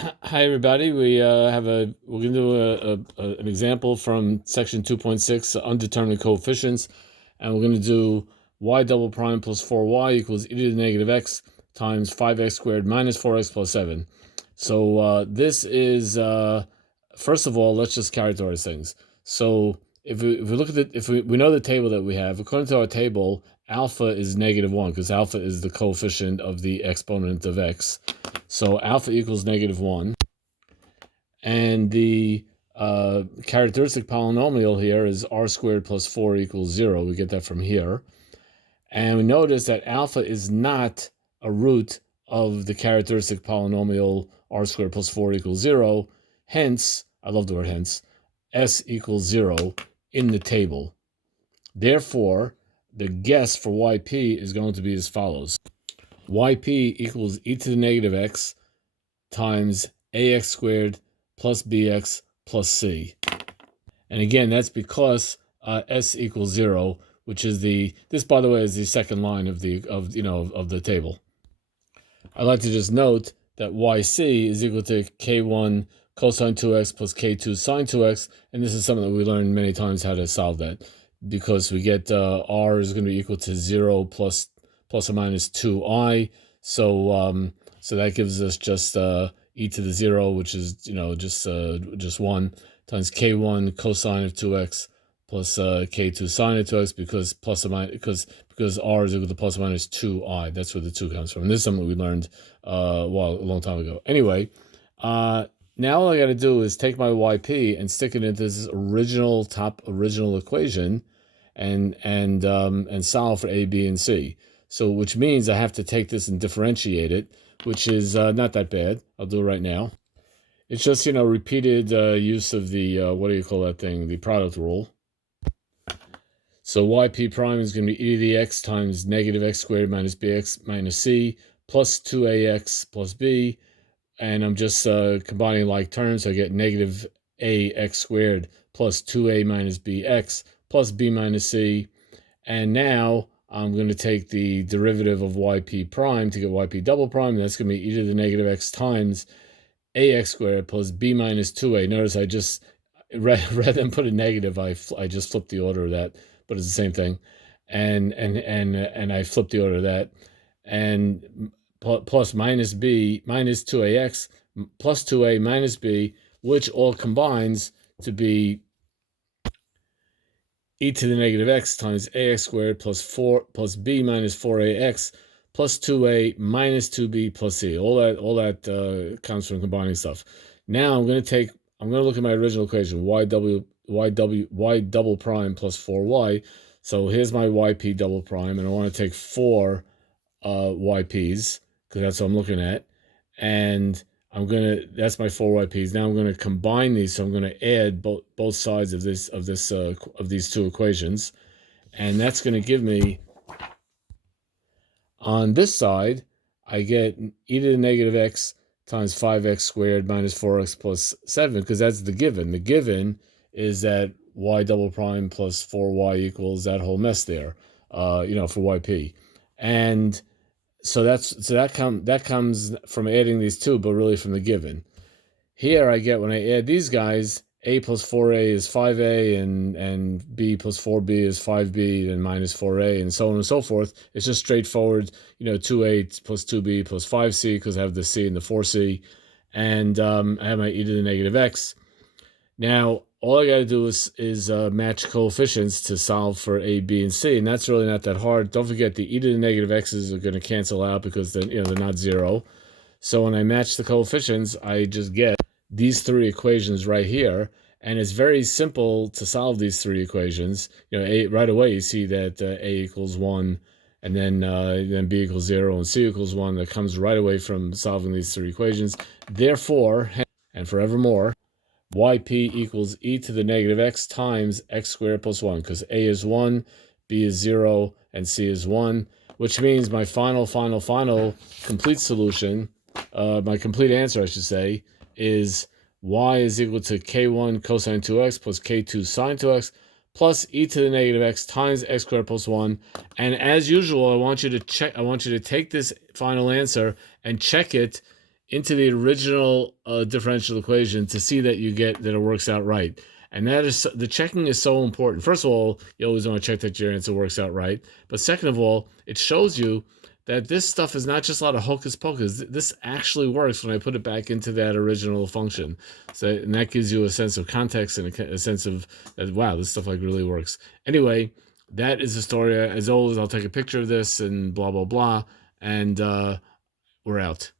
Hi everybody. We're going to do an example from section 2.6, undetermined coefficients, and we're going to do y double prime plus 4y equals e to the negative x times 5x squared minus 4x plus 7. So this is first of all, let's just characterize things. So if we look at it, if we know the table that we have, according to our table, alpha is -1 because alpha is the coefficient of the exponent of x. So alpha equals -1. And the characteristic polynomial here is r squared plus 4 equals 0. We get that from here. And we notice that alpha is not a root of the characteristic polynomial r squared plus 4 equals 0. Hence, I love the word hence, s equals 0 in the table. Therefore, the guess for yp is going to be as follows. Yp equals e to the negative x times ax squared plus bx plus c. And again, that's because s equals 0, which is this, by the way, is the second line of the table. I'd like to just note that yc is equal to k1 cosine 2x plus k2 sine 2x, and this is something that we learned many times how to solve that, because we get r is going to be equal to 0 plus or minus 2i, so that gives us just e to the 0, which is just 1, times k1 cosine of 2x plus k2 sine of 2x, because r is equal to plus or minus 2i. That's where the 2 comes from. And this is something we learned a long time ago. Anyway, now all I got to do is take my yp and stick it into this original equation and solve for a, b, and c. So which means I have to take this and differentiate it, which is not that bad. I'll do it right now. It's just, repeated use of the, what do you call that thing? The product rule. So yp prime is going to be e to the x times negative x squared minus bx minus c plus 2ax plus b. And I'm just combining like terms, so I get negative ax squared plus 2a minus bx plus b minus c. And now I'm going to take the derivative of yp prime to get yp double prime, and that's going to be e to the negative x times ax squared plus b minus 2a. Notice I just, rather than put a negative, I just flipped the order of that, but it's the same thing. And I flipped the order of that. And plus minus b minus 2ax plus 2a minus b, which all combines to be e to the negative x times ax squared plus 4 plus b minus 4ax plus 2a minus 2b plus c. All that comes from combining stuff. Now I'm going to look at my original equation, y double prime plus 4y. So here's my yp double prime, and I want to take 4 yp's, because that's what I'm looking at. And that's my 4 yp's. Now I'm gonna combine these, so I'm gonna add both sides of these two equations, and that's gonna give me, on this side, I get e to the negative x times 5x squared minus 4x plus 7, because that's the given. The given is that y double prime plus 4y equals that whole mess there, for yp. And so that comes from adding these two, but really from the given. Here I get, when I add these guys, a plus 4a is 5a, and b plus 4b is 5b, and minus 4a, and so on and so forth. It's just straightforward, 2a plus 2b plus 5c, because I have the c and the 4c, and I have my e to the negative x. Now, all I got to do is match coefficients to solve for a, b, and c, and that's really not that hard. Don't forget, the e to the negative x's are going to cancel out because they're not 0. So when I match the coefficients, I just get these 3 equations right here, and it's very simple to solve these 3 equations. Right away you see that a equals 1, and then b equals 0, and c equals 1. That comes right away from solving these 3 equations. Therefore, and forevermore, yp equals e to the negative x times x squared plus 1, because a is 1, b is 0, and c is 1, which means my final complete solution, my complete answer, I should say, is y is equal to k1 cosine 2x plus k2 sine 2x plus e to the negative x times x squared plus 1. And as usual, I want you to take this final answer and check it into the original differential equation to see that it works out right. And that is, the checking is so important. First of all, you always want to check that your answer works out right. But second of all, it shows you that this stuff is not just a lot of hocus pocus. This actually works when I put it back into that original function. So, and that gives you a sense of context and a sense of that, wow, this stuff like really works. Anyway, that is the story. As always, I'll take a picture of this and blah, blah, blah. And we're out.